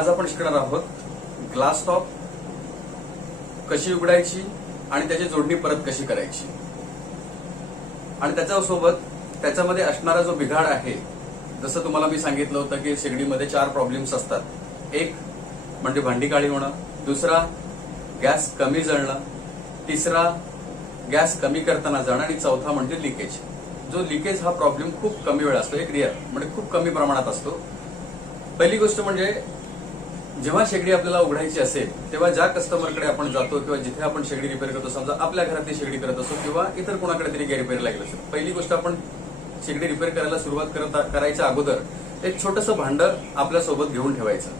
आज आपण शिकणार आहोत ग्लास टॉप कशी उघडायची आणि त्याची जोडणी परत कशी करायची आणि त्याच्यामध्ये असणारा जो बिघाड आहे. जसं तुम्हाला मी सांगितलं होतं की शेगडीमध्ये 4 प्रॉब्लेम्स असतात. एक म्हणजे भांडी काळी होणं, दुसरा गॅस कमी जळणं, तिसरा गॅस कमी करताना जाणं आणि चौथा म्हणजे लिकेज. जो लिकेज हा प्रॉब्लेम खूप कमी वेळ असतो, एक रिअर म्हणजे खूप कमी प्रमाणात असतो. पहिली गोष्ट म्हणजे जेव्हा शेगडी आपल्याला उघडायची असेल तेव्हा ज्या कस्टमरकडे आपण जातो किंवा जिथे आपण शेगडी रिपेअर करतो, समजा आपल्या घरातली शेगडी करत असो किंवा इतर कोणाकडे तरी रिपेअर लागेल असेल, पहिली गोष्ट आपण शेगडी रिपेअर करायला सुरुवात करायच्या अगोदर एक छोटंसं भांडं आपल्या सोबत घेऊन ठेवायचं.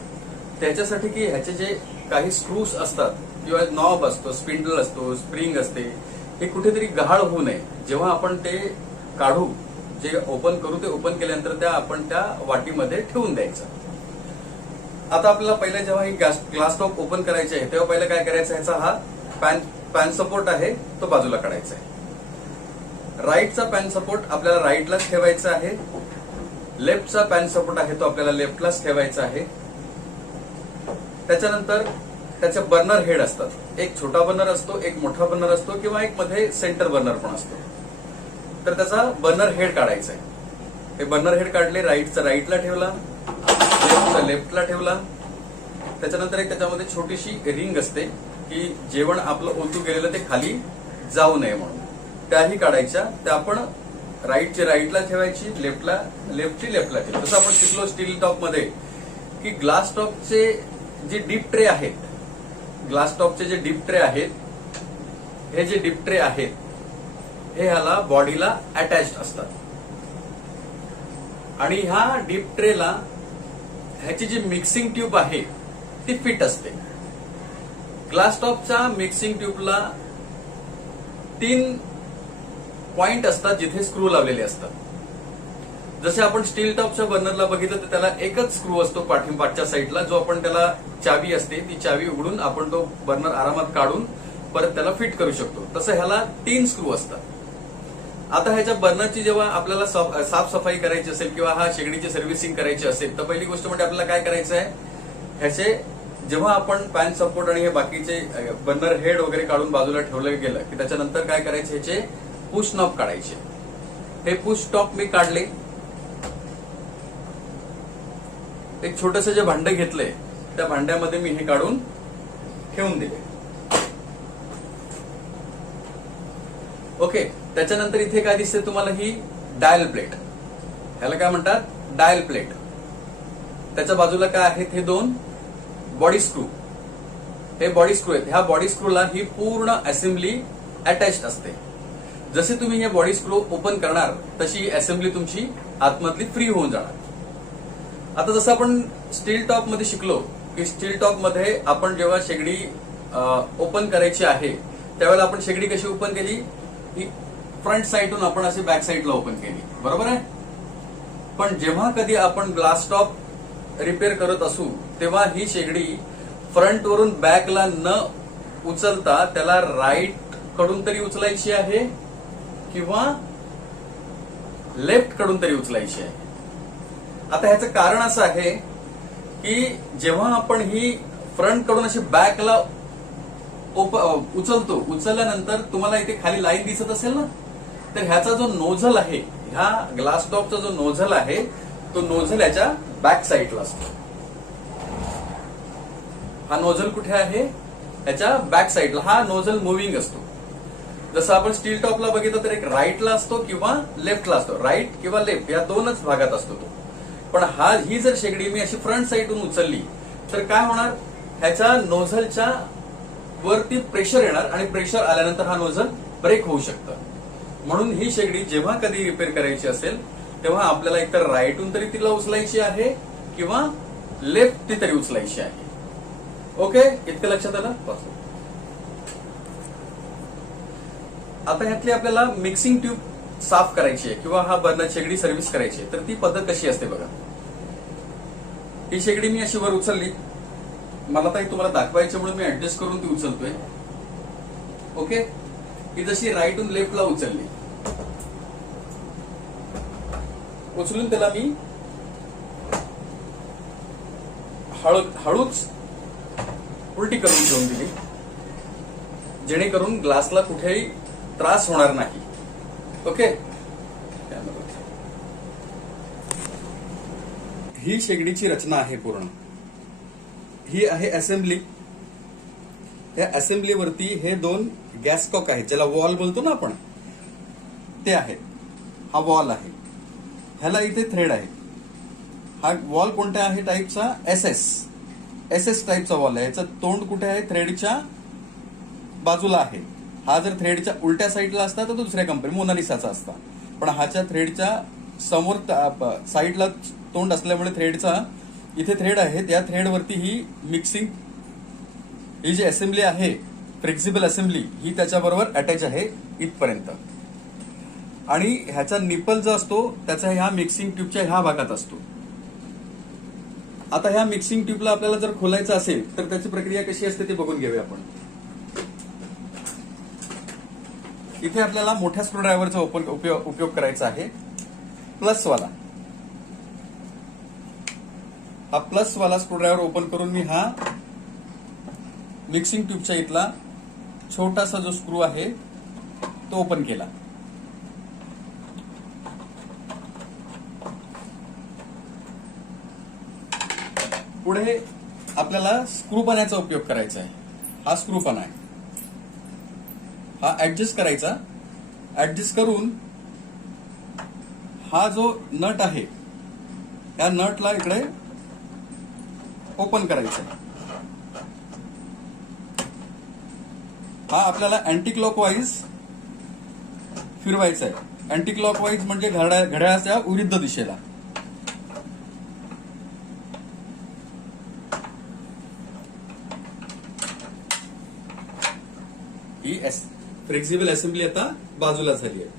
त्याच्यासाठी की ह्याचे जे काही स्क्रूज असतात किंवा नॉब असतो, स्पिंडल असतो, स्प्रिंग असते, हे कुठेतरी गहाळ होऊ नये. जेव्हा आपण ते काढू, जे ओपन करू, ते ओपन केल्यानंतर आपण त्या वाटीमध्ये ठेवून द्यायचं. आता आपल्याला पहिले जेव्हा ही ग्लास टॉप ओपन करायची आहे तेव्हा पहिले काय करायचं, ह्याचा हा पॅन सपोर्ट आहे तो बाजूला काढायचा आहे. राईटचा पॅन सपोर्ट आपल्याला राईटलाच ठेवायचा आहे. लेफ्टचा पॅन सपोर्ट आहे तो आपल्याला लेफ्टलाच ठेवायचा आहे. त्याच्यानंतर त्याचे बर्नर हेड असतात. एक छोटा बर्नर असतो, एक मोठा बर्नर असतो किंवा एक मध्ये सेंटर बर्नर पण असतो. तर त्याचा बर्नर हेड काढायचा आहे. हे बर्नर हेड काढले, राईटचा राईटला ठेवला, लेफ्टचा लेफ्टला ठेवला. त्याच्यानंतर एक त्याच्यामध्ये छोटीशी रिंग असते की जेवण आपलं ओतू गेलेलं ते खाली जाऊ नये म्हणून, त्याही काढायच्या. त्या आपण राईटची राईटला ठेवायची, लेफ्टची लेफ्टला ठेवायची. जसं आपण शिकलो स्टील टॉप मध्ये की ग्लास टॉपचे जे डीप ट्रे आहेत, ग्लास टॉपचे जे डीप ट्रे आहेत, हे जे डीप ट्रे आहेत हे ह्याला बॉडीला अटॅच्ड असतात आणि ह्या डीप ट्रेला ह्याची जी मिक्सिंग ट्यूब आहे ती फिट असते. ग्लास टॉपच्या मिक्सिंग ट्यूबला 3 पॉइंट असतात जिथे स्क्रू लावलेले असतात. जसे आपण स्टील टॉपच्या बर्नरला बघितलं तर त्याला एकच स्क्रू असतो पाठीमागच्या साईडला, जो आपण त्याला चावी असते, ती चावी उघडून आपण तो बर्नर आरामात काढून परत त्याला फिट करू शकतो. तसं ह्याला 3 स्क्रू असतात. आता ह्याच्या बर्नरची जेव्हा आपल्याला साफसफाई करायची असेल किंवा हा शेगडीची सर्व्हिसिंग करायची असेल तर पहिली गोष्ट म्हणजे आपल्याला काय करायचं आहे, ह्याचे जेव्हा आपण पॅन सपोर्ट आणि हे बाकीचे बर्नर हेड वगैरे काढून बाजूला ठेवलं गेलं की त्याच्यानंतर काय करायचे, ह्याचे पुश नॉब काढायचे. हे पुश टॉप मी काढले. एक छोटंसं जे भांडं घेतलंय त्या भांड्यामध्ये मी हे काढून ठेवून दिले. ओके. त्याच्यानंतर इथे काय दिसते तुम्हाला, ही डायल प्लेट. ह्याला काय म्हणतात, डायल प्लेट. त्याच्या बाजूला काय आहेत, हे 2 बॉडी स्क्रू. हे बॉडी स्क्रू आहेत. ह्या बॉडी स्क्रूला ही पूर्ण असेंब्ली अटॅच्ड असते. जसे तुम्ही हे बॉडी स्क्रू ओपन करणार तशी असेंब्ली तुमची आतमधली फ्री होऊन जाणार. आता जसं आपण स्टील टॉप मध्ये शिकलो की स्टील टॉप मध्ये आपण जेव्हा शेगडी ओपन करायची आहे त्यावेळेला आपण शेगडी कशी ओपन केली, ही फ्रंट साईडून आपण अशी बॅक साईडला ओपन केली, बरोबर आहे. पण जेव्हा कधी आपण ग्लास टॉप रिपेअर करत असू तेव्हा ही शेगडी फ्रंट वरून बॅकला न उचलता त्याला राईट कडून तरी उचलायची आहे किंवा लेफ्ट कडून तरी उचलायची आहे. आता ह्याचं कारण असं आहे की जेव्हा आपण ही फ्रंट कडून अशी बॅकला उचलल्यानंतर तुम्हाला इथे खाली लाईन दिसत असेल ना, तर ह्याचा जो नोझल आहे, ह्या ग्लास टॉपचा जो नोझल आहे तो नोझल याच्या बॅक साईडला असतो. हा नोझल कुठे आहे, याच्या बॅक साईडला. हा नोझल मुव्हिंग असतो. जसं आपण स्टील टॉपला बघितलं तर एक राईटला असतो किंवा लेफ्टला असतो. राईट किंवा लेफ्ट या 2च भागात असतो तो. पण ही जर शेगडी मी अशी फ्रंट साईडून उचलली तर काय होणार, ह्याच्या नोझलच्या वरती प्रेशर येणार आणि प्रेशर आल्यानंतर हा नोझल ब्रेक होऊ शकतं. म्हणून ही शेगडी जेव्हा कधी रिपेअर करायची असेल तेव्हा आपल्याला एकतर राईटून तरी तिला उचलायची आहे किंवा लेफ्ट तरी उचलायची आहे. ओके, इतकं लक्षात आलं. आता ह्यातली आपल्याला मिक्सिंग ट्यूब साफ करायची आहे किंवा हा बर्नर शेगडी सर्व्हिस करायची आहे तर ती पद्धत कशी असते बघा. ही शेगडी मी अशी वर उचलली, मला तर तुम्हाला दाखवायचं म्हणून मी ऍडजस्ट करून ती उचलतोय. ओके. ही जशी राईटून लेफ्टला उचलली, उचलून त्याला मी हळूच उलटी करून ठेवून दिली, जेणेकरून ग्लासला कुठेही त्रास होणार नाही. ओके. ही शेगडीची रचना आहे पूर्ण. ही आहे असेंब्ली. या असेंब्लीवरती हे 2 गॅसकॉक आहेत, ज्याला वॉल बोलतो ना आपण, ते आहेत. हा वॉल आहे, ह्याला इथे थ्रेड आहे. हा वॉल कोणत्या आहे टाईपचा? एस टाईपचा वॉल आहे. याचं तोंड कुठे आहे? थ्रेडच्या बाजूला आहे. हा जर थ्रेडच्या उलट्या साईडला असता तर तो दुसऱ्या कंपनी मोनालिसाचा असता, पण ह्याच्या थ्रेडच्या समोर साईडला तोंड असल्यामुळे थ्रेडचा इथे थ्रेड आहे. त्या थ्रेडवरती ही मिक्सिंग, ही जी असेंब्ली आहे फ्लेक्झिबल असेंब्ली, ही त्याच्याबरोबर अटॅच आहे इथपर्यंत. आणि ह्याचा निपल जो असतो त्याचा ह्या मिक्सिंग ट्यूबच्या ह्या भागात असतो. आता ह्या मिक्सिंग ट्यूबला आपल्याला जर खोलायचं असेल तर त्याची प्रक्रिया कशी असते ते बघून घेऊया आपण. इथे आपल्याला मोठ्या स्क्रूड्रायव्हरचा उपयोग करायचा आहे, प्लसवाला. हा प्लसवाला स्क्रूड्रायव्हर ओपन करून मी हा मिक्सिंग ट्यूबच्या इथला छोटासा जो स्क्रू आहे तो ओपन केला. पुढे आपल्याला स्क्रूपणाचा उपयोग करायचा आहे. हा स्क्रूपणा आहे, हा ऍडजस्ट करायचा. ऍडजस्ट करून हा जो नट आहे या नटला इकडे ओपन करायचा. हा आपल्याला अँटी क्लॉकवाईज फिरवायचा आहे. अँटी क्लॉकवाईज म्हणजे घड्याळाच्या विरुद्ध दिशेला. ही फ्लेक्झिबल असेंब्ली आता बाजूला झाली आहे.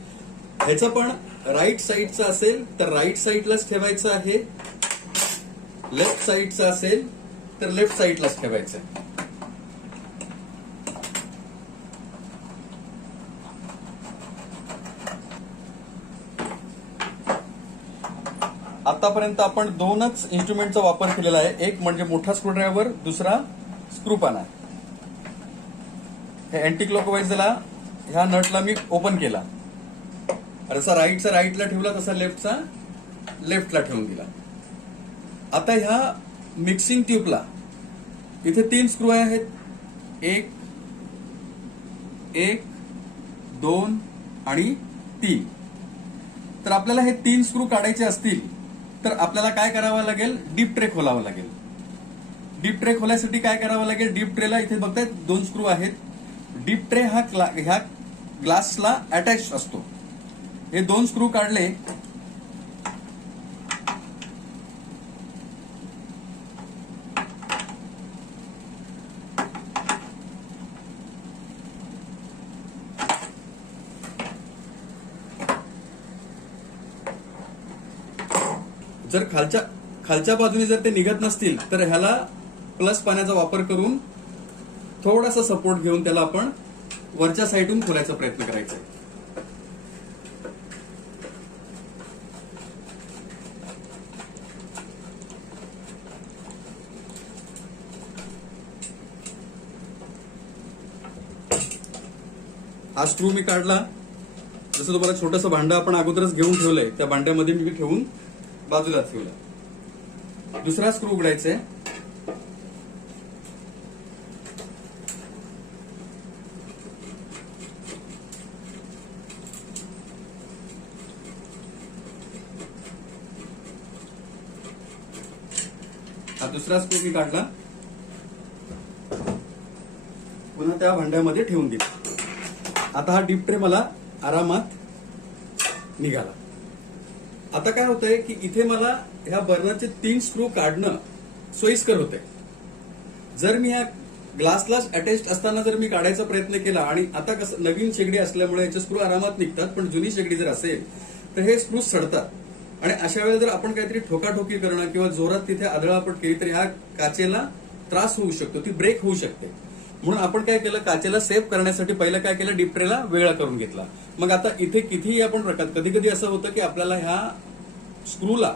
ह्याचं पण राईट साईडचं असेल तर राईट साईडलाच ठेवायचं आहे, लेफ्ट साईडचं असेल तर लेफ्ट साईडलाच ठेवायचं आहे. आतापर्यंत आपण 2च इन्स्ट्रुमेंटचा वापर केलेला आहे. एक म्हणजे मोठा स्क्रूड्रायव्हर, दुसरा स्क्रूपणा. हे अँटी क्लॉकवाईजला ह्या नटला मी ओपन केला, जसा राईटचा राईटला ठेवला तसा लेफ्टचा लेफ्टला ठेवून दिला. आता ह्या मिक्सिंग ट्यूबला इथे 3 स्क्रू आहेत, 1, 2 आणि 3. तर आपल्याला हे 3 स्क्रू काढायचे असतील तर आपल्याला काय करावं लागेल? डीप ट्रे खोलावं लागेल. डीप ट्रे खोलायसाठी काय करावं लागेल? डीप ट्रेला इथे बघताय 2 स्क्रू आहेत. डीप ट्रे हा ह्या ग्लासला अटॅच असतो. हे 2 स्क्रू काढले जर खालच्या बाजूने जर ते निघत नसतील तर ह्याला प्लस पाण्याचा वापर करून थोडासा सपोर्ट घेऊन त्याला आपण वरच्या साईडून खोलायचा प्रयत्न करायचा आहे. हा स्क्रू मी काढला. जसं तुम्हाला छोटंसं भांडं आपण अगोदरच घेऊन ठेवलंय त्या भांड्यामध्ये मी ठेवून बाजूला ठेवला. दुसरा स्क्रू उघडायचा आहे. हा दुसरा स्क्रू मी काढला, पुन्हा त्या भांड्यामध्ये ठेवून दिला. आता हा डीप ट्रे मला आरामात निघाला. आता काय होतंय की इथे मला ह्या बर्नरचे 3 स्क्रू काढणं सोयीस्कर होतंय. जर मी ह्या ग्लासलाच अटॅच असताना जर मी काढायचा प्रयत्न केला, आणि आता कसं नवीन शेगडी असल्यामुळे याचे स्क्रू आरामात निघतात, पण जुनी शेगडी जर असेल तर हे स्क्रू सडतात. आणि अशा वेळेला जर आपण काहीतरी ठोकाठोकी करणं किंवा जोरात तिथे आदळापट केली तर ह्या काचेला त्रास होऊ शकतो, ती ब्रेक होऊ शकते. म्हणून आपण काय केलं, काचेला सेव्ह करण्यासाठी पहिलं काय केलं, डीप ट्रेला वेगळा करून घेतला. मग आता इथे कितीही आपण कधी कधी असं होतं की आपल्याला ह्या स्क्रूला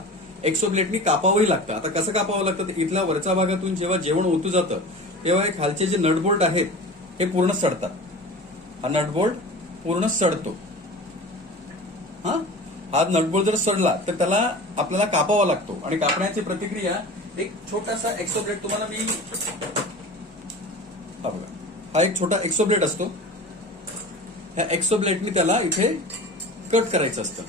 एक्सोब्लेडनी कापावंही लागतं. आता कसं कापावं लागतं, तर इथल्या वरच्या भागातून जेव्हा जेवण ओतू जातं तेव्हा हे खालचे जे नटबोल्ट आहेत हे पूर्ण सडतात. हा नटबोल्ट पूर्ण सडतो. हा नटबोल्ट जर सडला तर त्याला आपल्याला कापावा लागतो आणि कापण्याची प्रतिक्रिया एक छोटासा एक्सोब्लेड तुम्हाला मी हा बघा, हा एक छोटा एक्सोब्लेड असतो. ह्या एक्सोब्लेडनी त्याला इथे कट करायचं असतं.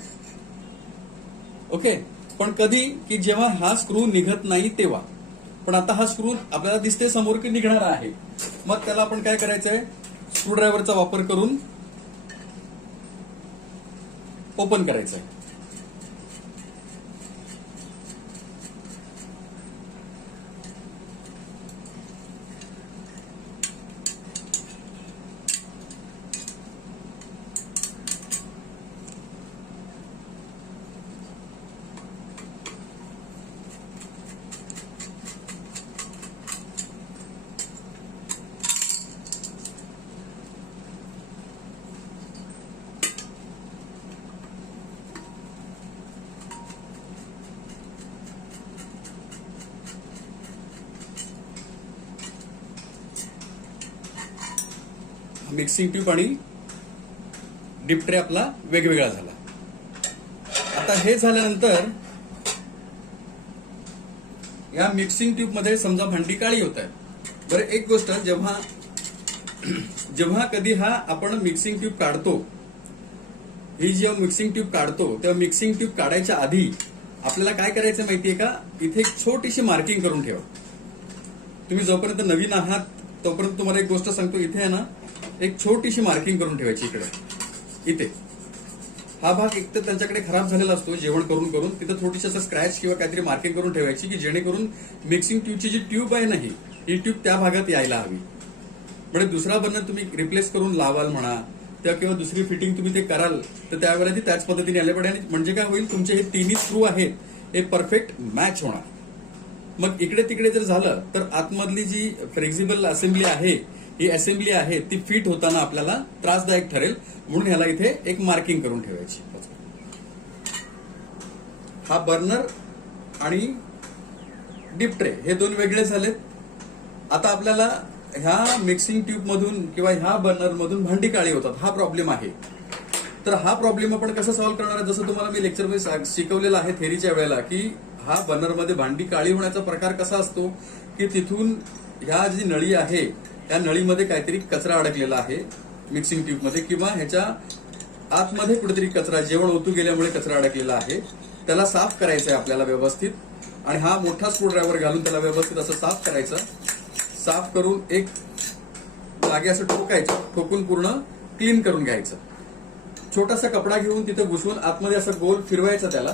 ओके, पण कधी की जेव्हा हा स्क्रू निघत नाही तेव्हा. पण आता हा स्क्रू आपल्याला दिसते समोर की निघणार आहे, मग त्याला आपण काय करायचंय, स्क्रूड्रायव्हरचा वापर करून ओपन करायचंय. मिक्सिंग ट्यूब आणि डीप ट्रे आपला वेगवेगळा झाला. आता हे झाल्यानंतर या मिक्सिंग ट्यूब मध्ये समजा भांडी काळी होत आहे. बरं, एक गोष्ट, जेव्हा कधी हा आपण मिक्सिंग ट्यूब काढतो, ही जेव्हा मिक्सिंग ट्यूब काढतो तेव्हा मिक्सिंग ट्यूब काढायच्या आधी आपल्याला काय करायचं माहितीये का, इथे एक छोटीशी मार्किंग करून ठेवा. तुम्ही जोपर्यंत नवीन आहात तोपर्यंत तुम्हाला एक गोष्ट सांगतो, इथे आहे ना एक छोटीशी मार्किंग करून ठेवायची. इथे हा भाग एक तर त्यांच्याकडे खराब झालेला असतो जेवण करून करून, तिथं थोडीशी असं स्क्रॅच किंवा काहीतरी मार्किंग करून ठेवायची की जेणेकरून मिक्सिंग ट्यूबची जी ट्यूब आहे ना ही ट्यूब त्या भागात यायला हवी. म्हणजे दुसरा बर्नर तुम्ही रिप्लेस करून लावाल म्हणा किंवा दुसरी फिटिंग तुम्ही ते कराल तर त्यावेळेला ती त्याच पद्धतीने आले पाहिजे. आणि म्हणजे काय होईल, तुमचे हे तिन्ही स्क्रू आहेत हे परफेक्ट मॅच होणार. मग इकडे तिकडे जर झालं तर आतमधली जी फ्लेक्झिबल असेंब्ली आहे, ही असेंब्ली आहे ती फिट होताना आपल्याला त्रासदायक ठरेल, म्हणून ह्याला इथे एक मार्किंग करून ठेवायची. हा बर्नर आणि डीप ट्रे हे दोन वेगळे झालेत. आता आपल्याला ह्या मिक्सिंग ट्यूब मधून किंवा ह्या बर्नर मधून भांडी काळी होतात, हा प्रॉब्लेम आहे. तर हा प्रॉब्लेम आपण कसा सॉल्व्ह करणार आहे, जसं तुम्हाला मी लेक्चरमध्ये शिकवलेलं आहे थेरीच्या वेळेला, की हा बर्नरमध्ये भांडी काळी होण्याचा प्रकार कसा असतो की तिथून ह्या जी नळी आहे त्या नळीमध्ये काहीतरी कचरा अडकलेला आहे मिक्सिंग ट्यूबमध्ये, किंवा ह्याच्या आतमध्ये कुठेतरी कचरा, जेवण ओतू गेल्यामुळे कचरा अडकलेला आहे. त्याला साफ करायचं आहे आपल्याला व्यवस्थित, आणि हा मोठा स्क्रू ड्रायव्हर घालून त्याला व्यवस्थित असं साफ करायचं. साफ करून एक जागे असं ठोकायचं, ठोकून पूर्ण क्लीन करून घ्यायचं. छोटासा कपडा घेऊन तिथे घुसवून आतमध्ये असं गोल फिरवायचं त्याला.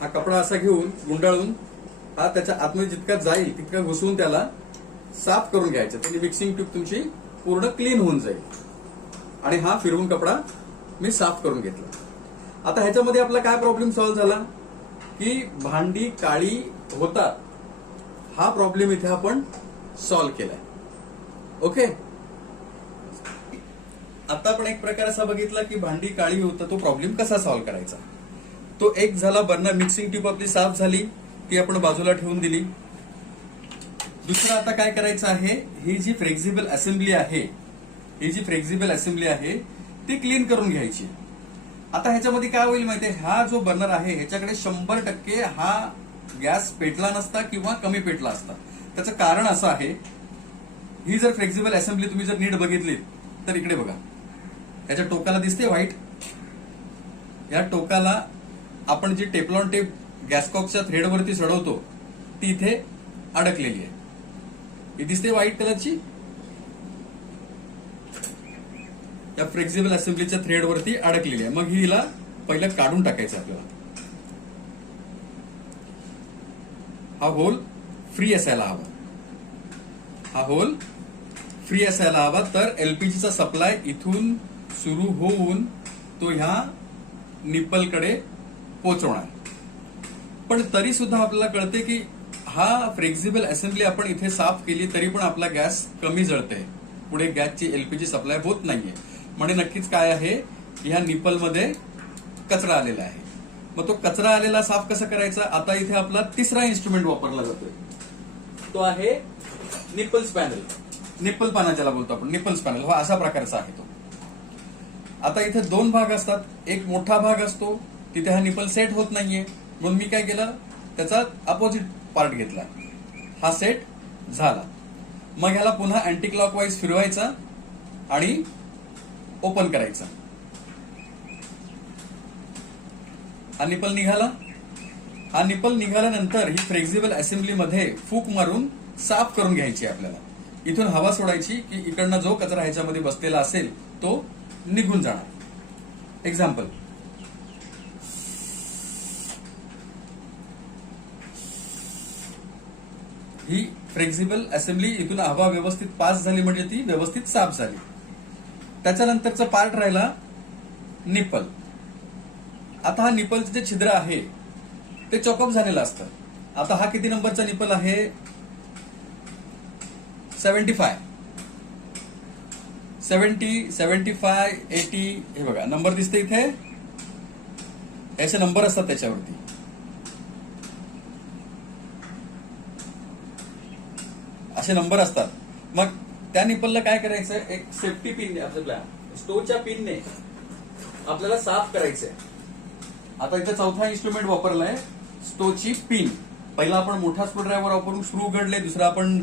हा कपडा असा घेऊन गुंडाळून हा त्याच्या आतमध्ये जितका जाईल तितका घुसवून त्याला साफ करून घ्यायचं. त्याने मिक्सिंग ट्यूब तुमची पूर्ण क्लीन होऊन जाईल. आणि हा फिरवून कपडा मी साफ करून घेतला. आता ह्याच्यामध्ये आपला काय प्रॉब्लेम सॉल्व्ह झाला की भांडी काळी होतात, हा प्रॉब्लेम इथे आपण सॉल्व्ह केलाय. ओके, आता आपण एक प्रकार असा बघितला की भांडी काळी होतं, तो प्रॉब्लेम कसा सॉल्व्ह करायचा. तो एक झाला, बर्नर मिक्सिंग ट्यूब आपली साफ झाली, ती आपण बाजूला ठेवून दिली. दुसरं आता काय करायचं आहे, ही जी फ्लेक्झिबल असेंब्ली आहे ती क्लीन करून घ्यायची. आता ह्याच्यामध्ये काय होईल माहितीये, हा जो बर्नर आहे ह्याच्याकडे 100% हा गॅस पेटला नसता किंवा कमी पेटला असता. त्याचं कारण असं आहे, ही जर फ्लेक्झिबल असेंब्ली तुम्ही जर नीट बघितली तर इकडे बघा, ह्याच्या टोकाला दिसते व्हाईट, या टोकाला आपण जी टेफ्लॉन टेप गॅसकॉकच्या थ्रेडवरती चढवतो ती इथे अडकलेली आहे. ही दिसते व्हाईट कलरची, या फ्लेक्झिबल असेंब्लीच्या थ्रेडवरती अडकलेली आहे. मग हिला पहिलं काढून टाकायचं आपल्याला. हा होल फ्री असायला हवा, तर एलपीजीचा सप्लाय इथून सुरू होऊन तो ह्या निप्पलकडे पोहोचवणार. पण तरी सुद्धा आपल्याला कळते की हा फ्लेक्झिबल असेंब्ली आपण इथे साफ केली तरी पण आपला गॅस कमी जळते, पुढे गॅसची एलपीजी सप्लाय होत नाहीये. म्हणजे नक्कीच काय आहे, ह्या निप्पलमध्ये कचरा आलेला आहे. मग तो कचरा आलेला साफ कसा करायचा? आता इथे आपला तिसरा इन्स्ट्रुमेंट वापरला जातोय, तो आहे निपल्स पॅनल. निप्पल पाना ज्याला बोलतो आपण, निपल्स पॅनल हा अशा प्रकारचा आहे तो. आता इथे दोन भाग असतात, एक मोठा भाग असतो, तिथे हा निपल सेट होत नाहीये, म्हणून मी काय केलं, त्याचा अपोजिट पार्ट घेतला, हा सेट झाला. मग ह्याला पुन्हा अँटी क्लॉकवाईज फिरवायचा आणि ओपन करायचा. हा निपल निघाला. हा निपल निघाल्यानंतर ही फ्लेक्झिबल असेंब्लीमध्ये फूक मारून साफ करून घ्यायची आपल्याला. इथून हवा सोडायची की इकडनं जो कचरा ह्याच्यामध्ये बसलेला असेल तो निघून जाणार. एक्झाम्पल, ही फ्लेक्झिबल असेंब्ली इथून हवा व्यवस्थित पास झाली म्हणजे ती व्यवस्थित साफ झाली. त्याच्यानंतरचा पार्ट राहिला निपल. आता हा निपलचं जे छिद्र आहे ते चॉकअप झालेलं असतं. आता हा किती नंबरचा निपल आहे? 75, 70, 75, 80. हे बघा नंबर दिसते इथे, असे नंबर असतात त्याच्यावरती. असे नंबर असतात. मग त्या निपलला काय करायचं, एक सेफ्टी पिनने आपल्या स्टोच्या पिनने आपल्याला साफ करायचंय. आता इथे चौथा इन्स्ट्रुमेंट वापरलाय, स्टोची पिन. पहिला आपण मोठा स्क्रू ड्रायव्हर वापरून स्क्रू उघडले, दुसरा आपण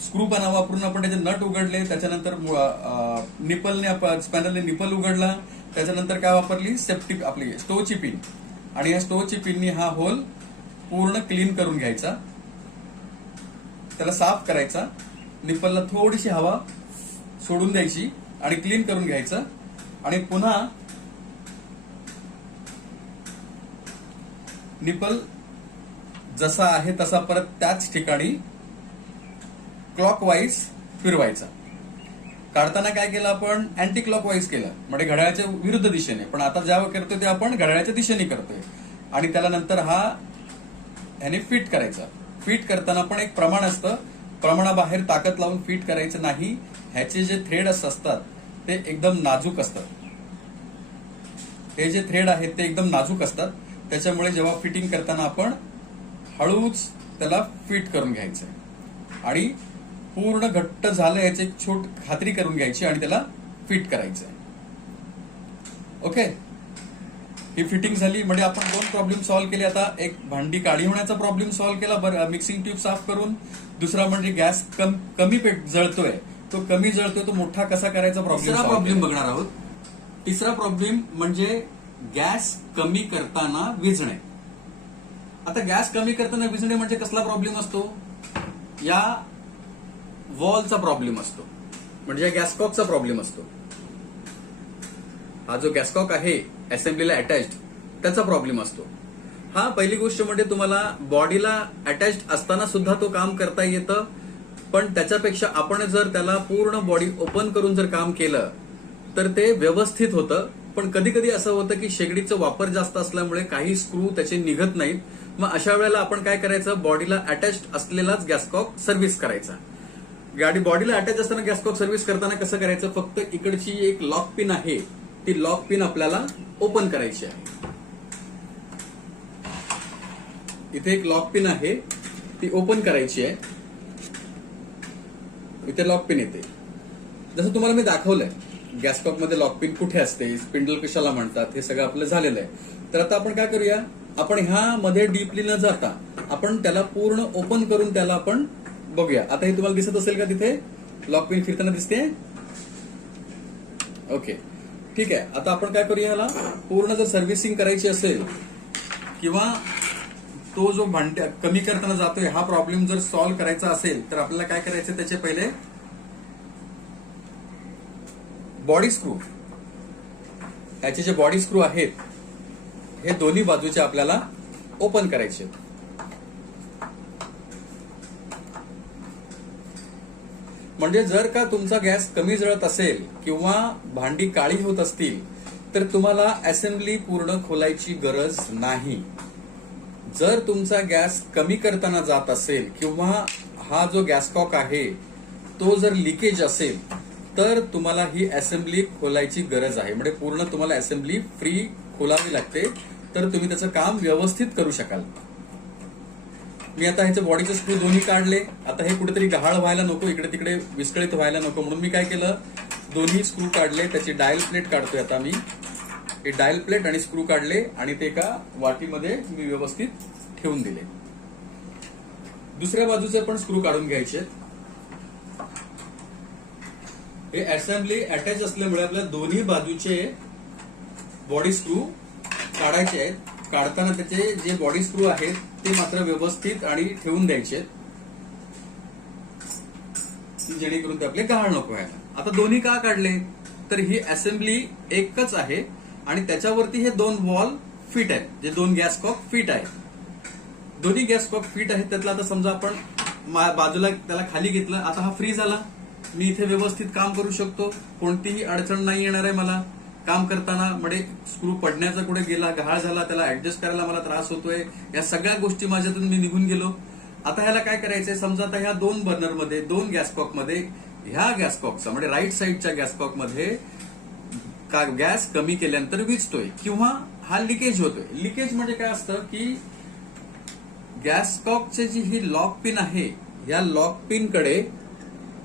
स्क्रू पाना वापरून आपण त्याचे नट उघडले, त्याच्यानंतर निपलने स्पॅनलने निपल उघडला, त्याच्यानंतर काय वापरली, सेफ्टी आपली स्टोची पिन. आणि या स्टोची पिननी हा होल पूर्ण क्लीन करून घ्यायचा, त्याला साफ करायचा, निपलला थोडीशी हवा सोडून द्यायची आणि क्लीन करून घ्यायचं. आणि पुन्हा निपल जसा आहे तसा परत त्याच ठिकाणी क्लॉकवाईज फिरवायचा. काढताना काय केलं आपण, अँटी क्लॉकवाईज केलं, म्हणजे घड्याळाच्या विरुद्ध दिशेने. पण आता ज्या करतोय ते आपण घड्याळाच्या दिशेने करतोय. आणि त्याला नंतर ह्याने फिट करायचा. फिट करताना पण एक प्रमाण असतं, प्रमाणाबाहेर ताकद लावून फिट करायचं नाही. ह्याचे जे थ्रेड असतात ते एकदम नाजूक असतात. हे जे थ्रेड आहेत ते एकदम नाजूक असतात, त्याच्यामुळे जेव्हा फिटिंग करताना आपण हळूच त्याला फिट करून घ्यायचं आणि पूर्ण घट्ट झालं याची छोट खात्री करून घ्यायची आणि त्याला फिट करायचं. ओके, ही फिटिंग झाली म्हणजे आपण दोन प्रॉब्लेम सॉल्व्ह केले. आता एक भांडी काळी होण्याचा प्रॉब्लेम सॉल्व्ह केला मिक्सिंग ट्यूब साफ करून. दुसरा म्हणजे गॅस कमी जळतोय, तो कमी जळतोय तो मोठा कसा करायचा प्रॉब्लेम बघणार आहोत. तिसरा प्रॉब्लेम म्हणजे गॅस कमी करताना विझणे. आता गॅस कमी करताना विझणे म्हणजे कसला प्रॉब्लेम असतो, या वॉलचा प्रॉब्लेम असतो, म्हणजे या गॅसकॉकचा प्रॉब्लेम असतो. हा जो गॅसकॉक आहे असेंब्लीला अटॅच्ड, त्याचा प्रॉब्लेम असतो. हा पहिली गोष्ट म्हणजे तुम्हाला बॉडीला अटॅच्ड असताना सुद्धा तो काम करता येतं, पण त्याच्यापेक्षा आपण जर त्याला पूर्ण बॉडी ओपन करून जर काम केलं तर ते व्यवस्थित होतं. पण कधी कधी असं होतं की शेगडीचा वापर जास्त असल्यामुळे काही स्क्रू त्याचे निघत नाहीत. मग अशा वेळेला आपण काय करायचं, बॉडीला अटॅच्ड असलेलाच गॅसकॉक सर्व्हिस करायचा. गाडी बॉडीला अटॅच असताना गॅसकॉक सर्व्हिस करताना कसं करायचं, फक्त इकडची एक लॉक पिन आहे, ती लॉक पिन आपल्याला ओपन करायची आहे. इथे एक लॉक पिन आहे, ती ओपन करायची आहे. इथे लॉक पिन येते, जसं तुम्हाला मी दाखवलंय. गॅसकॉक मध्ये लॉक पिन कुठे असते, स्पिंडल कशाला म्हणतात, हे सगळं आपलं झालेलं आहे. तर आता आपण काय करूया, आपण ह्या मध्ये डीपली न जाता आपण त्याला पूर्ण ओपन करून त्याला आपण बघूया. आता हे तुम्हाला दिसत असेल का, तिथे लॉक पिन फिरताना दिसते. ओके, ठीक आहे. आता आपण काय करूया, ह्याला पूर्ण जर सर्व्हिसिंग करायची असेल किंवा तो जो भांड्या कमी करताना जातोय हा प्रॉब्लेम जर सॉल्व्ह करायचा असेल तर आपल्याला काय करायचं, त्याचे पहिले बॉडी स्क्रू, याचे जे बॉडी स्क्रू आहेत हे दोन्ही बाजूचे आपल्याला ओपन करायचे. म्हणजे जर का तुमचा गॅस कमी जळत असेल किंवा भांडी काळी होत असतील तर तुम्हाला असेंब्ली पूर्ण खोलायची गरज नाही. जर तुमचा गॅस कमी करताना जात असेल किंवा हा जो गॅसकॉक आहे तो जर लिकेज असेल तर तुम्हाला ही असेंब्ली खोलायची गरज आहे. म्हणजे पूर्ण तुम्हाला असेंब्ली फ्री खोलावी लागते, तर तुम्ही त्याचं काम व्यवस्थित करू शकाल. मी आता ह्याचे बॉडीचे स्क्रू दोन्ही काढले. आता हे कुठेतरी गहाळ व्हायला नको, इकडे तिकडे विस्कळीत व्हायला नको, म्हणून मी काय केलं, दोन्ही स्क्रू काढले. त्याची डायल प्लेट काढतोय आता मी. हे डायल प्लेट आणि स्क्रू काढले आणि ते एका वाटीमध्ये मी व्यवस्थित ठेवून दिले. दुसऱ्या बाजूचे पण स्क्रू काढून घ्यायचे. हे असेंब्ली अटॅच असल्यामुळे आपल्याला दोन्ही बाजूचे बॉडी स्क्रू काढायचे आहेत. काढताना त्याचे जे बॉडी स्क्रू आहेत ते मात्र व्यवस्थित आणि ठेवून द्यायचे, जेणेकरून ते आपले गहाळ नको व्हायला. आता दोन्ही का काढले, तर ही असेंब्ली एकच आहे आणि त्याच्यावरती हे दोन वॉल फिट आहेत, जे दोन गॅस कॉक फिट आहेत. दोन्ही गॅस कॉक फिट आहेत. त्यातला आता समजा आपण बाजूला त्याला खाली घेतलं, आता हा फ्री झाला. मी इथे व्यवस्थित काम करू शकतो, कोणतीही अडचण नाही येणार आहे मला काम करताना. म्हणजे स्क्रू पडण्याचा कुठे गेला, गहाळ झाला, त्याला ऍडजस्ट करायला मला त्रास होतोय, या सगळ्या गोष्टी माझ्यातून मी निघून गेलो. आता ह्याला काय करायचंय, समजा आता ह्या दोन बर्नरमध्ये, दोन गॅसकॉक मध्ये, ह्या गॅसकॉकचा म्हणजे राईट साईडच्या गॅसकॉक मध्ये गॅस कमी केल्यानंतर विजतोय किंवा हा लिकेज होतोय. लिकेज म्हणजे काय असतं की गॅसकॉकची जी ही लॉक पिन आहे, या लॉक पिन कडे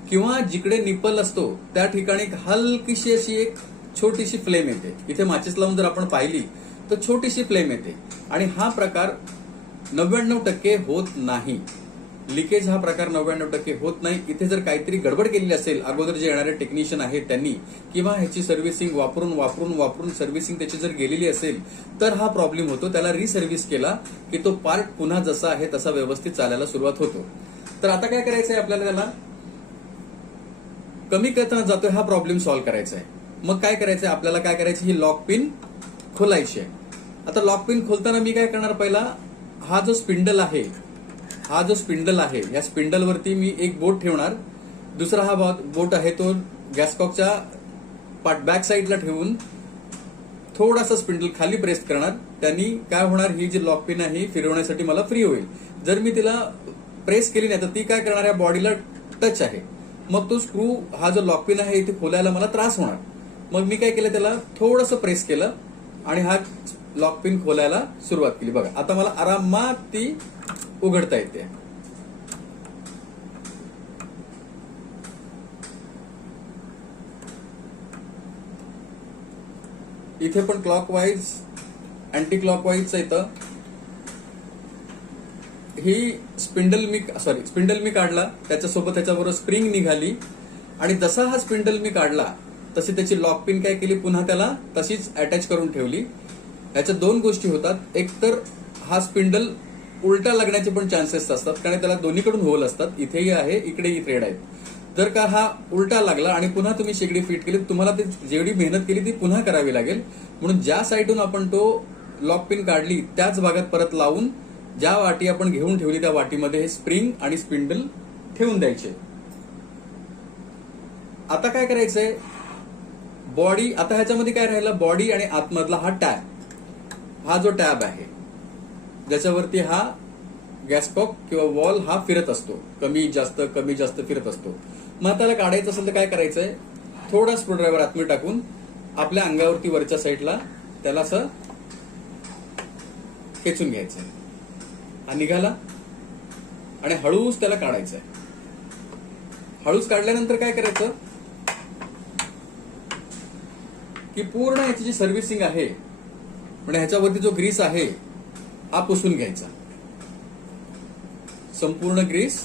किंवा जिकडे निपल असतो त्या ठिकाणी हलकीशी अशी एक छोटीशी फ्लेम येते. इथे माचीस लावून जर आपण पाहिली तर छोटीशी फ्लेम येते आणि हा प्रकार 99% होत नाही. लिकेज हा प्रकार 99% होत नाही. इथे जर काहीतरी गडबड केलेली असेल अगोदर जे येणारे टेक्निशियन आहेत त्यांनी, किंवा ह्याची सर्व्हिसिंग वापरून सर्व्हिसिंग त्याची जर गेलेली असेल तर हा प्रॉब्लेम होतो. त्याला रिसर्व्हिस केला की तो पार्ट पुन्हा जसा आहे तसा व्यवस्थित चालायला सुरुवात होतो. तर आता काय करायचंय आपल्याला, त्याला कमी करताना जातोय हा प्रॉब्लेम सॉल्व्ह करायचा आहे. मग काय करायचंय आपल्याला, काय करायचं, ही लॉक पिन खोलायची आहे. आता लॉक पिन खोलताना मी काय करणार, पहिला हा जो स्पिंडल आहे, या स्पिंडलवरती मी एक बोट ठेवणार. दुसरा हा बोट आहे तो गॅसकॉकच्या बॅक साईडला ठेवून थोडासा स्पिंडल खाली प्रेस करणार. त्यांनी काय होणार, ही जी लॉक पिन आहे फिरवण्यासाठी मला फ्री होईल. जर मी तिला प्रेस केली नाही तर ती काय करणार, या बॉडीला टच आहे, मग तो स्क्रू हा जो लॉक पिन आहे इथे खोलायला मला त्रास होणार. मग मी काय केलं, त्याला थोडंसं प्रेस केलं आणि हा लॉक पिन खोलायला सुरुवात केली. बघा आता मला आरामात ती उघडता येते. इथे पण क्लॉकवाईज अँटी क्लॉकवाईज येतं. ही स्पिंडल मी काढला, त्याच्यासोबत त्याच्याबरोबर स्प्रिंग निघाली आणि जसा हा स्पिंडल मी काढला तशी त्याची लॉक पिन काय केली, पुन्हा त्याला तशीच अटॅच करून ठेवली. ह्याच्या दोन गोष्टी होतात, एक तर हा स्पिंडल उलटा लागण्याचे पण चान्सेस असतात, कारण त्याला दोन्हीकडून होल असतात, इथेही आहे इकडेही थ्रेड आहेत. जर का हा उलटा लागला आणि पुन्हा तुम्ही शेगडी फिट केली, तुम्हाला ती जेवढी मेहनत केली ती पुन्हा करावी लागेल. म्हणून ज्या साईडून आपण तो लॉक पिन काढली त्याच भागात परत लावून ज्या वाटी आपण घेऊन ठेवली त्या वाटीमध्ये हे स्प्रिंग आणि स्पिंडल ठेवून द्यायचे. आता काय करायचंय, बॉडी, आता ह्याच्यामध्ये काय राहिलं, बॉडी आणि आतमधला हा टॅब, हा जो टॅब आहे ज्याच्यावरती हा गॅसकॉक किंवा वॉल हा फिरत असतो, कमी जास्त फिरत असतो. मग त्याला काढायचं असेल तर काय करायचंय, थोडा स्क्रूड्रायव्हर आतमध्ये टाकून आपल्या अंगावरती वरच्या साईडला त्याला असं खेचून घ्यायचंय. हा निघाला आणि हळूच त्याला काढायचंय. हळूच काढल्यानंतर काय करायचं की पूर्ण याची जी सर्व्हिसिंग आहे, म्हणजे ह्याच्यावरती जो ग्रीस आहे हा पुसून घ्यायचा. संपूर्ण ग्रीस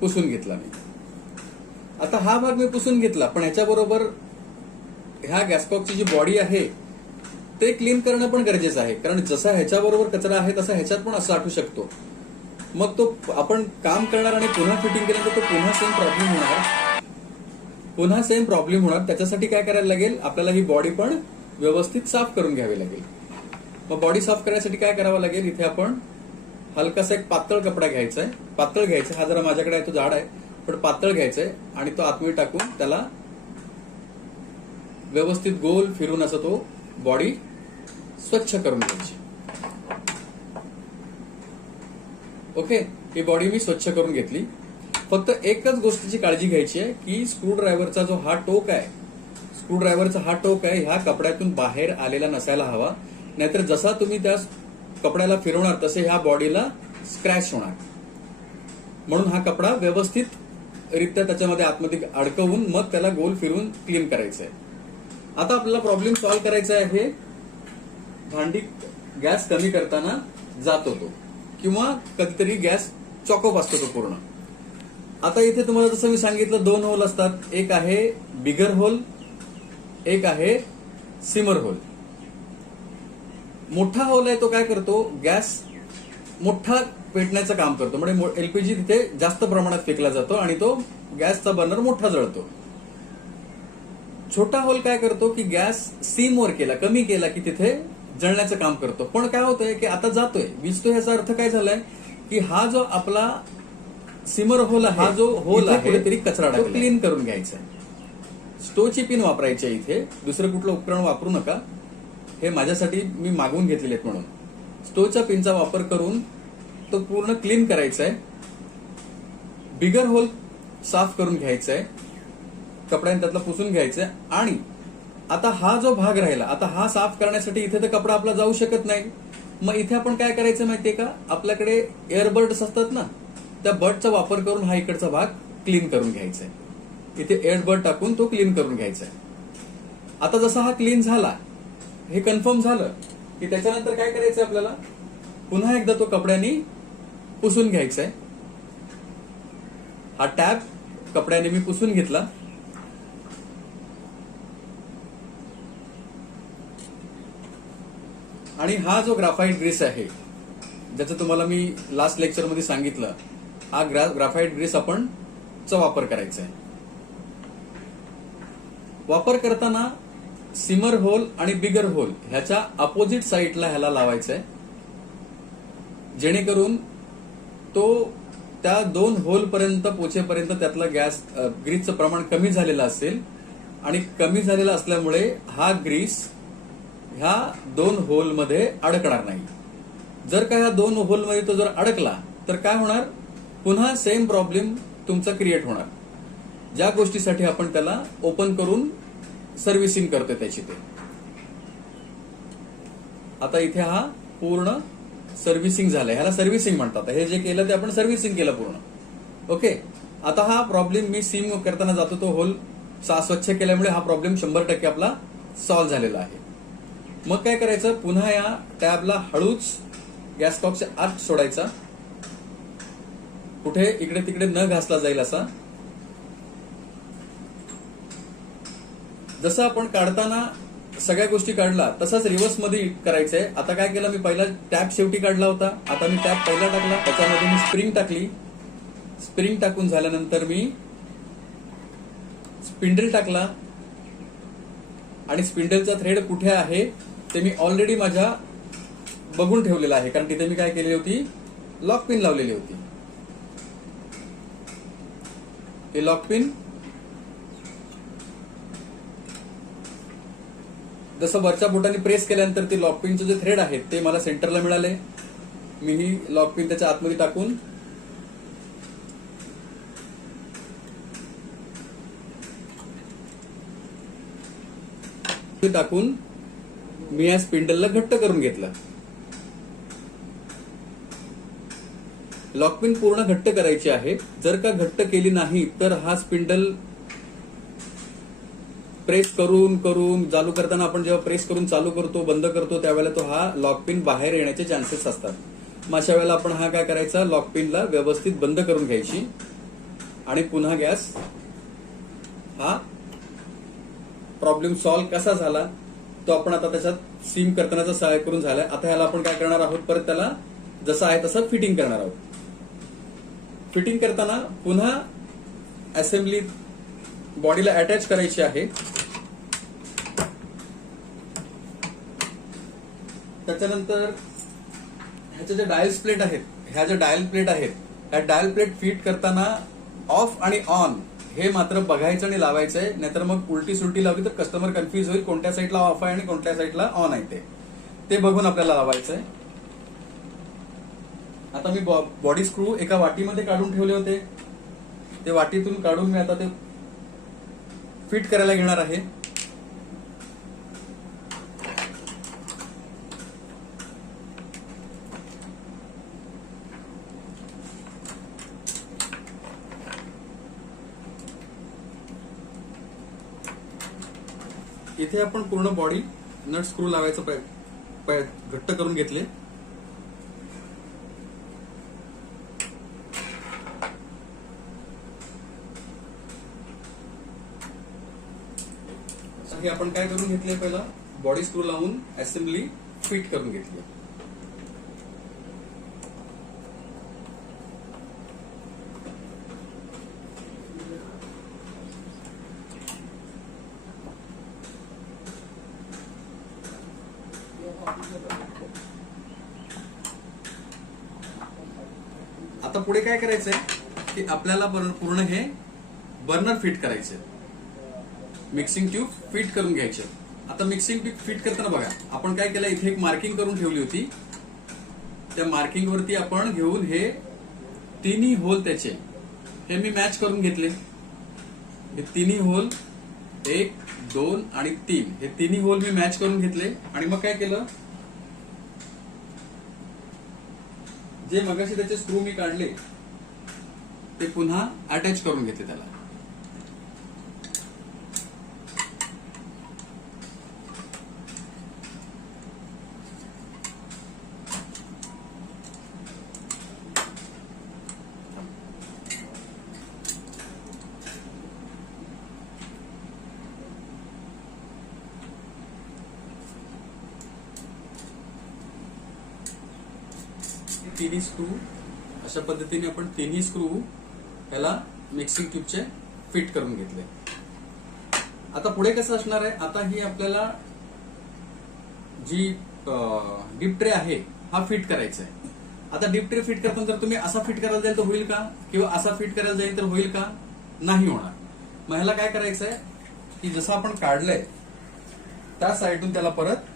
पुसून घेतला मी. आता हा भाग मी पुसून घेतला, पण ह्याच्याबरोबर ह्या गॅसकॉकची जी बॉडी आहे ते क्लीन करणं पण गरजेचं आहे, कारण जसा ह्याच्याबरोबर कचरा आहे तसा ह्याच्यात पण असं साठू शकतो. मग तो आपण काम करणार आणि पुन्हा फिटिंग केल्यानंतर तो पुन्हा सेम प्रॉब्लेम होणार. त्याच्यासाठी काय करायला लागेल, आपल्याला ही बॉडी पण व्यवस्थित साफ करून घ्यावी लागेल. मग बॉडी साफ करण्यासाठी काय करावं लागेल, इथे आपण हलकासा एक पातळ कपडा घ्यायचा आहे. पातळ घ्यायचा, हा जरा माझ्याकडे आहे तो जाड आहे, पण पातळ घ्यायचा आहे आणि तो आतमध्ये टाकून त्याला व्यवस्थित गोल फिरून असं तो बॉडी स्वच्छ करून घ्यायची. ओके, ही बॉडी मी स्वच्छ करून घेतली. फक्त एकच गोष्टीची काळजी घ्यायची आहे की स्क्रू ड्रायव्हरचा जो हा टोक आहे, स्क्रूड्रायव्हरचा हा टोक आहे ह्या कपड्यातून बाहेर आलेला नसायला हवा, नाहीतर जसा तुम्ही त्या कपड्याला फिरवणार तसे ह्या बॉडीला स्क्रॅच होणार. म्हणून हा कपडा व्यवस्थित रित्या त्याच्यामध्ये आतमध्ये अडकवून मग त्याला गोल फिरून क्लीन करायचं आहे. आता आपल्याला प्रॉब्लेम सॉल्व्ह करायचा आहे. भांडी गॅस कमी करताना जातो तो, किंवा कधीतरी गॅस चॉकअप असतो तो पूर्ण. आता इथे तुम्हाला जसं मी सांगितलं 2 होल असतात, एक आहे बिगर होल, एक आहे सिमर होल. मोठा होल आहे तो काय करतो, गॅस मोठा पेटण्याचं काम करतो, म्हणजे एलपीजी तिथे जास्त प्रमाणात फेकला जातो आणि तो गॅसचा बर्नर मोठा जळतो. छोटा होल काय करतो की गॅस सीमवर केला, कमी केला की तिथे जळण्याचं काम करतो. पण काय होतंय की आता जातोय, विजतोय. याचा अर्थ काय झालाय की हा जो आपला सिमर होल आहे, हा जो होल आहे कुठेतरी कचरा तो क्लीन करून घ्यायचा आहे. स्टोची पिन वापरायची आहे इथे, दुसरं कुठलं उपकरण वापरू नका. हे माझ्यासाठी मी मागवून घेतलेले आहेत म्हणून. स्टोच्या पिनचा वापर करून तो पूर्ण क्लीन करायचा आहे. बिगर होल साफ करून घ्यायचा आहे, कपड्याने त्यातला पुसून घ्यायचंय. आणि आता हा जो भाग राहिला, आता हा साफ करण्यासाठी इथे तर कपडा आपला जाऊ शकत नाही. मग इथे आपण काय करायचं माहितीये का, आपल्याकडे एअरबड्स असतात ना, त्या बडचा वापर करून हा इकडचा भाग क्लीन करून घ्यायचा आहे. इथे एअरबड टाकून तो क्लीन करून घ्यायचा आहे. आता जसा हा क्लीन झाला, हे कन्फर्म झालं की त्याच्यानंतर काय करायचं आपल्याला, पुन्हा एकदा तो कपड्याने पुसून घ्यायचा आहे. हा टॅब कपड्याने मी पुसून घेतला. आणि हा जो ग्राफाईट ग्रीस आहे, ज्याचं तुम्हाला मी लास्ट लेक्चरमध्ये सांगितलं, हा ग्राफाईट ग्रीस आपण चा वापर करायचा आहे. वापर करताना सिमर होल आणि बिगर होल ह्याच्या अपोजिट साईडला ह्याला लावायचा आहे, जेणेकरून तो त्या 2 होल पर्यंत पोचेपर्यंत त्यातला गॅस ग्रीसचं प्रमाण कमी झालेलं असेल. आणि कमी झालेला असल्यामुळे हा ग्रीस ह्या 2 होलमध्ये अडकणार नाही. जर का ह्या 2 होलमध्ये तो जर अडकला तर काय होणार, पुन्हा सेम प्रॉब्लेम तुमचा क्रिएट होणार. ज्या गोष्टीसाठी आपण त्याला ओपन करून सर्व्हिसिंग करतोय त्याची ते. आता इथे हा पूर्ण सर्व्हिसिंग झालाय, ह्याला सर्व्हिसिंग म्हणतात. हे जे केलं ते आपण सर्व्हिसिंग केलं पूर्ण. ओके. आता हा प्रॉब्लेम मी सीम करताना जातो, तो होल स्वच्छ केल्यामुळे हा प्रॉब्लेम 100% आपला सॉल्व्ह झालेला आहे. मग काय करायचं, पुन्हा या टॅबला हळूच गॅस टॉपच्या आत सोडायचा, कुठे इकडे तिकडे न घासला जाईल असा. जसं आपण काढताना सगळ्या गोष्टी काढला तसाच रिव्हर्स मध्ये करायचंय. आता काय केलं, मी पहिला टॅब शेवटी काढला होता, आता मी टॅब पहिला टाकला, त्याच्यामध्ये मी स्प्रिंग टाकली. स्प्रिंग टाकून झाल्यानंतर मी स्पिंडल टाकला. आणि स्पिंडलचा थ्रेड कुठे आहे ते मी ऑलरेडी माझ्या बघून ठेवलेला आहे, कारण तिथे मी काय केली होती, लॉक पिन लावलेली होती. हे लॉक पिन जसं वरच्या बोटाने प्रेस केल्यानंतर ते लॉक पिनचे जे थ्रेड आहेत ते मला सेंटरला मिळाले. मी ही लॉक पिन त्याच्या आतमध्ये टाकून मी या स्पिंडलला घट्ट करून घेतलं. लॉक पिन पूर्ण घट्ट करायची आहे. जर का घट्ट केली नाही तर हा स्पिंडल प्रेस करून करून चालू करताना, आपण जेव्हा प्रेस करून चालू करतो बंद करतो त्यावेळेला तो हा लॉक पिन बाहेर येण्याचे चान्सेस असतात. मग अशा वेळेला आपण हा काय करायचा, लॉक पिनला व्यवस्थित बंद करून घ्यायची आणि पुन्हा गॅस. हा प्रॉब्लेम सॉल्व्ह कसा झाला तो आपण आता त्याच्यात सीम करतानाचा सहाय्य करून झालाय. आता ह्याला आपण काय करणार आहोत, परत त्याला जसं आहे तसं फिटिंग करणार आहोत. फिटिंग करताना पुन्हा असेंब्ली बॉडीला अटॅच करायची आहे. त्याच्यानंतर ह्याच्या ज्या डायल प्लेट आहेत, ह्या ज्या डायल प्लेट आहेत, ह्या डायल प्लेट फिट करताना ऑफ आणि ऑन हे मात्र बघायचं आणि लावायचं आहे. नाहीतर मग उलटी सुलटी लावली तर कस्टमर कन्फ्युज होईल, कोणत्या साईडला ऑफ आहे आणि कोणत्या साईडला ऑन आहे ते बघून आपल्याला लावायचं आहे. आता मी बॉडी स्क्रू एका वाटीमध्ये काढून ठेवले होते, ते वाटीतून काढून मी आता ते फिट करायला घेणार आहे. इथे आपण पूर्ण बॉडी नट स्क्रू लावायचं घट्ट करून घेतले. हे आपण काय करून घेतले, पहिला बॉडी स्क्रू लावून असेंब्ली फिट करून घेतली. आता पुढे काय करायचंय की आपल्याला पूर्ण हे बर्नर फिट करायचे, मिक्सिंग ट्यूब फिट करून घ्यायचे. आता मिक्सिंग ट्यूब फिट करताना बघा आपण काय केलं, इथे एक मार्किंग करून ठेवली होती. त्या मार्किंग वरती आपण घेऊन हे तिन्ही होल त्याचे हे मी मॅच करून घेतले. हे तिन्ही होल 1, 2 आणि 3 हे तिन्ही होल मी मॅच करून घेतले. आणि मग काय केलं, जे मगाशी त्याचे स्क्रू मी काढले ते पुन्हा अटॅच करून घेतले त्याला. तिन्ही स्क्रू अशा पद्धतीने आपण तिन्ही स्क्रू याला मिक्सिंग ट्यूबचे फिट करून घेतले. आता पुढे कसं असणार आहे, आता ही आपल्याला जी डीप ट्रे आहे हा फिट करायचा आहे. आता डीप ट्रे फिट करताना जर तुम्ही असा फिट करायला जाईल तर होईल का, किंवा असा फिट करायला जाईल तर होईल का, नाही होणार. मग ह्याला काय करायचं आहे की जसं आपण काढलंय त्या साईडून त्याला परत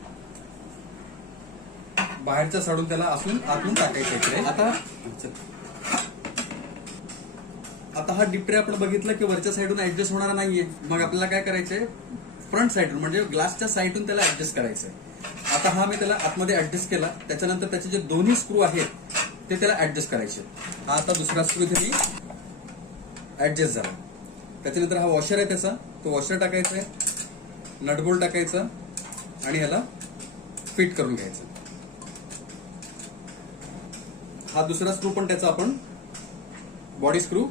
बाहेरच्या साडून त्याला आतून टाकायचं इकडे. आता हा डीप ट्रे आपण बघितलं की वरच्या साईडून ऍडजस्ट होणार नाहीये. मग आपल्याला काय करायचंय, फ्रंट साईडून म्हणजे ग्लासच्या साईडून त्याला ऍडजस्ट करायचंय. आता हा मी त्याला आतमध्ये ऍडजस्ट केला, त्याच्यानंतर त्याचे जे दोन्ही स्क्रू आहेत ते त्याला ऍडजस्ट करायचे. हा आता दुसरा स्क्रू इथे मी ऍडजस्ट झाला. त्याच्यानंतर हा वॉशर आहे त्याचा, तो वॉशर टाकायचा आहे, नटबोल्ट टाकायचा आणि ह्याला फिट करून घ्यायचं. हा दुसरा स्क्रू पण त्याचा आपण बॉडी स्क्रू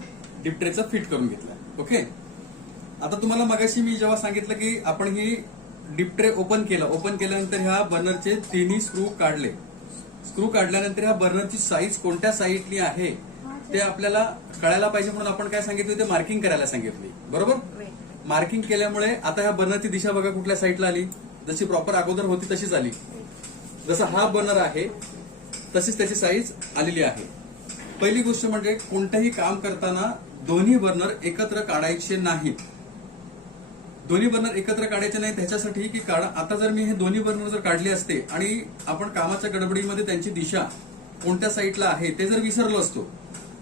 डीप ट्रेचा फिट करून घेतला. ओके. आता तुम्हाला मगाशी मी जेव्हा सांगितलं की आपण ही डीप ट्रे ओपन केल्यानंतर ह्या बर्नरचे तिन्ही स्क्रू काढले. स्क्रू काढल्यानंतर ह्या बर्नरची साईज कोणत्या साईडनी आहे ते आपल्याला कळायला पाहिजे, म्हणून आपण काय सांगितलं, ते मार्किंग करायला सांगितली. बरोबर. मार्किंग केल्यामुळे आता ह्या बर्नरची दिशा बघा कुठल्या साईडला आली, जशी प्रॉपर अगोदर होती तशीच आली. जसा हा बर्नर आहे तशीच त्याची साईज आलेली आहे. पहिली गोष्ट म्हणजे कोणतंही काम करताना दोन्ही बर्नर एकत्र काढायचे नाहीत. दोन्ही बर्नर एकत्र काढायचे नाहीत ह्याच्यासाठी की आता जर मी हे दोन्ही बर्नर जर काढले असते आणि आपण कामाच्या गडबडीमध्ये त्यांची दिशा कोणत्या साईडला आहे ते जर विसरलो असतो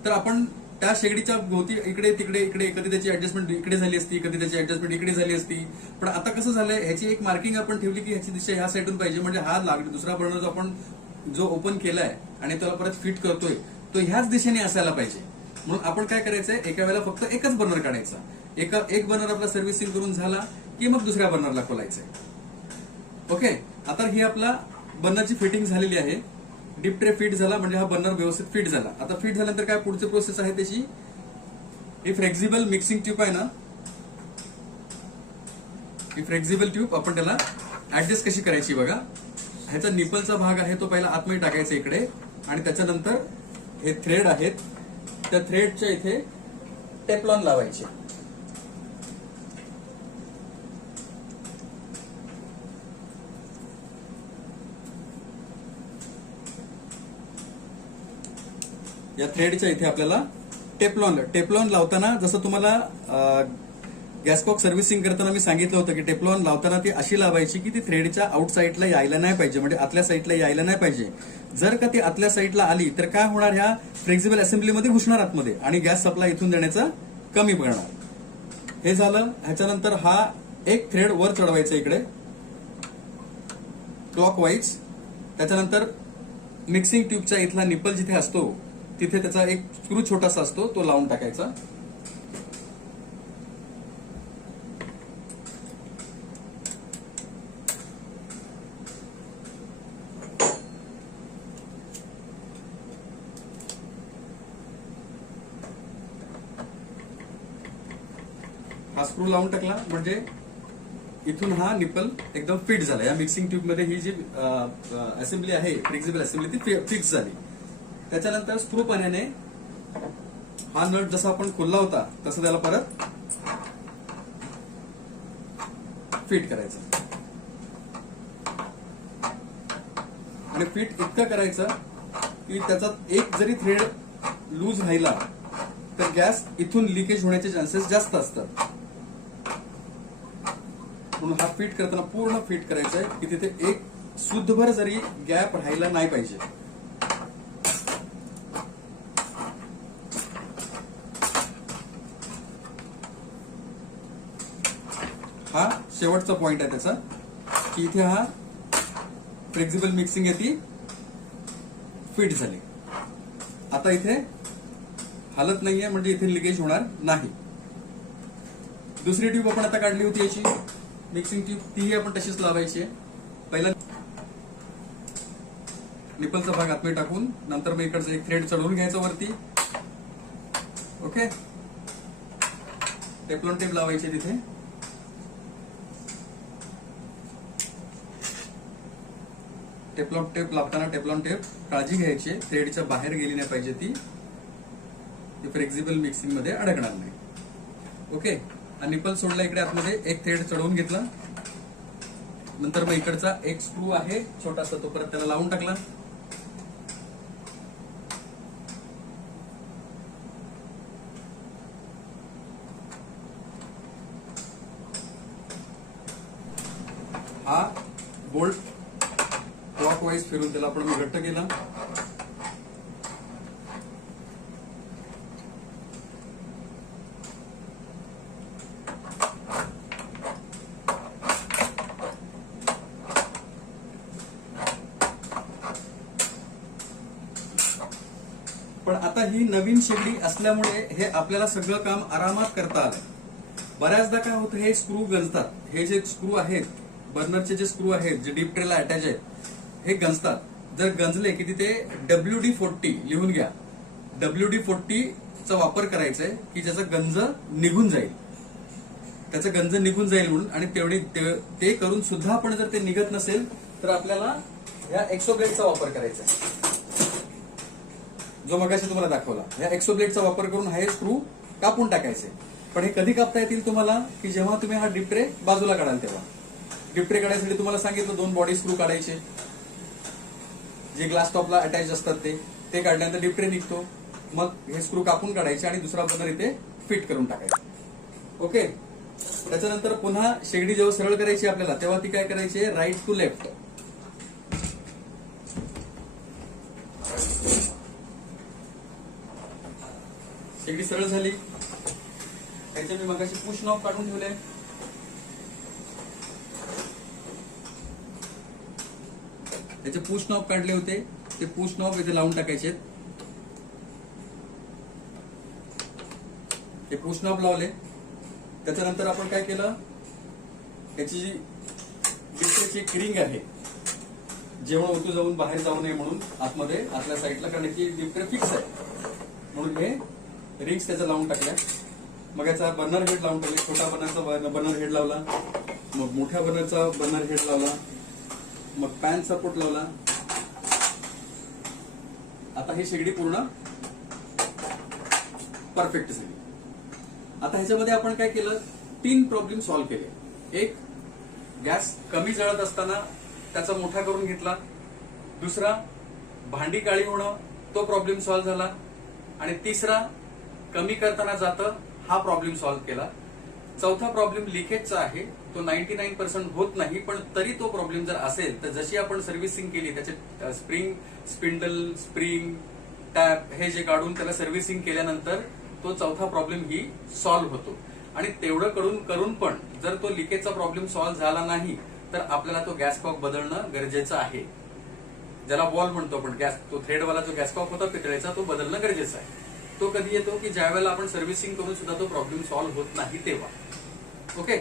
तर आपण त्या शेगडीच्या भोवती इकडे तिकडे कधी त्याची ऍडजस्टमेंट इकडे झाली असती, कधी त्याची ऍडजस्टमेंट इकडे झाली असती. पण आता कसं झालंय, ह्याची एक मार्किंग आपण ठेवली की ह्याची दिशा ह्या साईडून पाहिजे, म्हणजे हा दुसरा बर्नर जो आपण जो ओपन केलाय आणि त्याला परत फिट करतोय तो ह्याच दिशेने असायला पाहिजे. म्हणून आपण काय करायचंय, एका वेळेला फक्त एकच बर्नर काढायचा. एक बर्नर आपला सर्व्हिसिंग करून झाला की मग दुसऱ्या बर्नरला खोलायचंय. ओके. आता ही आपला बर्नरची फिटिंग झालेली आहे. डीप ट्रे फिट झाला म्हणजे हा बर्नर व्यवस्थित फिट झाला. आता फिट झाल्यानंतर काय पुढची प्रोसेस आहे त्याची, ही फ्लेक्झिबल मिक्सिंग ट्यूब आहे ना, ही फ्लेक्झिबल ट्यूब आपण त्याला ऍडजस्ट कशी करायची बघा. ह्याचा निपलचा भाग आहे तो पहिला आतमध्ये टाकायचा इकडे, आणि त्याच्यानंतर हे थ्रेड आहेत त्या थ्रेडच्या इथे टेफ्लॉन लावायचे. या थ्रेडच्या इथे आपल्याला टेफ्लॉन लावताना, जसं तुम्हाला गॅसकॉक सर्व्हिसिंग करताना मी सांगितलं होतं की टेफ्लॉन लावताना ती अशी लावायची की ती थ्रेडच्या आउट साईडला यायला नाही पाहिजे, म्हणजे आतल्या साईडला यायला नाही पाहिजे. जर का ती आतल्या साईडला आली तर काय होणार, ह्या फ्लेक्झिबल असेंब्लीमध्ये घुसणार आतमध्ये आणि गॅस सप्लाय इथून देण्याचा कमी पडणार. हे झालं. ह्याच्यानंतर हा एक थ्रेड वर चढवायचा इकडे क्लॉकवाईज. त्याच्यानंतर मिक्सिंग ट्यूबचा इथला निपल जिथे असतो तिथे त्याचा एक स्क्रू छोटासा असतो तो लावून टाकायचा. हा स्क्रू लावून टाकला म्हणजे इथून हा निपल एकदम फिट झाला. या मिक्सिंग ट्यूब मध्ये ही जी असेंब्ली आहे, फ्लेक्झिबल असेंब्ली, ती फिक्स झाली. त्याच्यानंतर स्क्रू पाण्याने हा नट जसा आपण खोलला होता तसं त्याला परत फिट करायचं. आणि फिट इतकं करायचं की त्याचा एक जरी थ्रेड लूज राहिला तर गॅस इथून लिकेज होण्याचे चान्सेस जास्त असतात. म्हणून हा फिट करताना पूर्ण फिट करायचा आहे की तिथे एक सुद्धभर जरी गॅप राहायला नाही पाहिजे. हा शेवटचा पॉइंट आहे त्याचा की इथे हा फ्लेक्झिबल मिक्सिंग आहे ती फिट झाली. आता इथे हालत नाहीये म्हणजे इथे लिकेज होणार नाही. दुसरी ट्यूब आपण आता काढली होती याची मिक्सिंग ट्यूब, तीही आपण तशीच लावायची आहे. पहिला निपलचा भाग आतमध्ये टाकून नंतर मग इकडचं एक थ्रेड चढवून घ्यायचं वरती. ओके, टेफ्लॉन टेप लावायची तिथे. टेफ्लॉन टेप लावताना टेफ्लॉन टेप काळजी घ्यायची, थ्रेडच्या बाहेर गेली नाही पाहिजे, ती फ्लेक्झिबल मिक्सिंग मध्ये अडकणार नाही. ओके, आणि निपल सोडला इकडे आतमध्ये, एक थ्रेड चढवून घेतला. नंतर मग इकडचा एक स्क्रू आहे छोटासा, तो परत त्याला लावून टाकला. हा बोल्ट क्लॉकवाईज फिरून त्याला आपण घट्ट केला. पण आता ही नवीन शेगडी असल्यामुळे हे आपल्याला सगळं काम आरामात करता आलं. बऱ्याचदा काय होतं, हे स्क्रू गंजतात. हे जे स्क्रू आहेत, बर्नरचे जे स्क्रू आहेत, जे डीप ट्रेला अटॅच आहेत, हे गंजतात. जर गंजले की तिथे WD-40 लिहून घ्या. WD-40 चा वापर करायचा आहे की ज्याचा गंज निघून जाईल, त्याचं गंज निघून जाईल म्हणून. आणि तेवढे ते करून सुद्धा आपण जर ते निघत नसेल तर आपल्याला या एक्सोब्लेडचा वापर करायचा आहे, जो मगाशी तुम्हाला दाखवला. या एक्सोब्लेडचा वापर करून हे स्क्रू कापून टाकायचे. पण हे कधी कापता येतील तुम्हाला, की जेव्हा तुम्ही हा डीप ट्रे बाजूला काढाल तेव्हा. डीप ट्रे काढायसाठी तुम्हाला सांगितलं 2 बॉडी स्क्रू काढायचे, जे ग्लास टॉपला अटॅच असतात ते काढल्यानंतर डीप ट्रे निघतो. मग हे स्क्रू कापून काढायचे आणि दुसरा बर्नर इथे फिट करून टाकायचा. ओके, त्याच्यानंतर पुन्हा शेगडी जेव्हा सरळ करायची आपल्याला, तेव्हा ती काय करायची, राईट टू लेफ्ट. शेगडी सरळ झाली. त्याचे मी मगाशी पुश नॉब काढून ठेवले. त्याचे पुश नॉब काढले होते, ते पुश नॉब इथे लावून टाकायचे. हे पुश नॉब लावले. त्याच्यानंतर आपण काय केलं, याची जी डिस्प्लेची एक रिंग आहे, जेवण ओतू जाऊन बाहेर जाऊ नये म्हणून आतमध्ये आतल्या साईडला, कारण की डिस्प्ले फिक्स आहे म्हणून हे रिंग्स त्याचा लावून टाकल्या. मग याचा बर्नर हेड लावून टाकले. छोटा बर्नरचा बर्नर हेड लावला, मग मोठ्या बर्नरचा बर्नर हेड लावला, मग पॅन सपोर्ट लावला. आता ही शेगडी पूर्ण परफेक्ट झाली. आता ह्याच्यामध्ये आपण काय केलं, 3 प्रॉब्लेम सॉल्व्ह केले. एक, गॅस कमी जळत असताना त्याचा मोठा करून घेतला. दुसरा, भांडी काळी होणं, तो प्रॉब्लेम सॉल्व्ह झाला. आणि तिसरा, कमी करताना जातं, हा प्रॉब्लेम सॉल्व्ह केला. चौथा प्रॉब्लेम लिकेजचा आहे, तो 99% होत नाही, पण तरी तो प्रॉब्लेम जर असेल तर जशी आपण सर्व्हिसिंग केली, त्याचे स्प्रिंग, स्पिंडल, स्प्रिंग, टॅप हे जे काढून त्याला सर्व्हिसिंग केल्यानंतर तो चौथा प्रॉब्लेम ही सॉल्व्ह होतो. आणि तेवढं करून पण जर तो लिकेजचा प्रॉब्लेम सॉल्व्ह झाला नाही तर आपल्याला तो गॅस कॉक बदलणं गरजेचं आहे. ज्याला वॉल म्हणतो आपण, गॅस, तो थ्रेडवाला जो गॅस कॉक होता पितळेचा, तो बदलणं गरजेचं आहे. तो कधी येतो की ज्या वेळेला आपण सर्व्हिसिंग करून सुद्धा तो प्रॉब्लेम सॉल्व्ह होत नाही तेव्हा. ओके.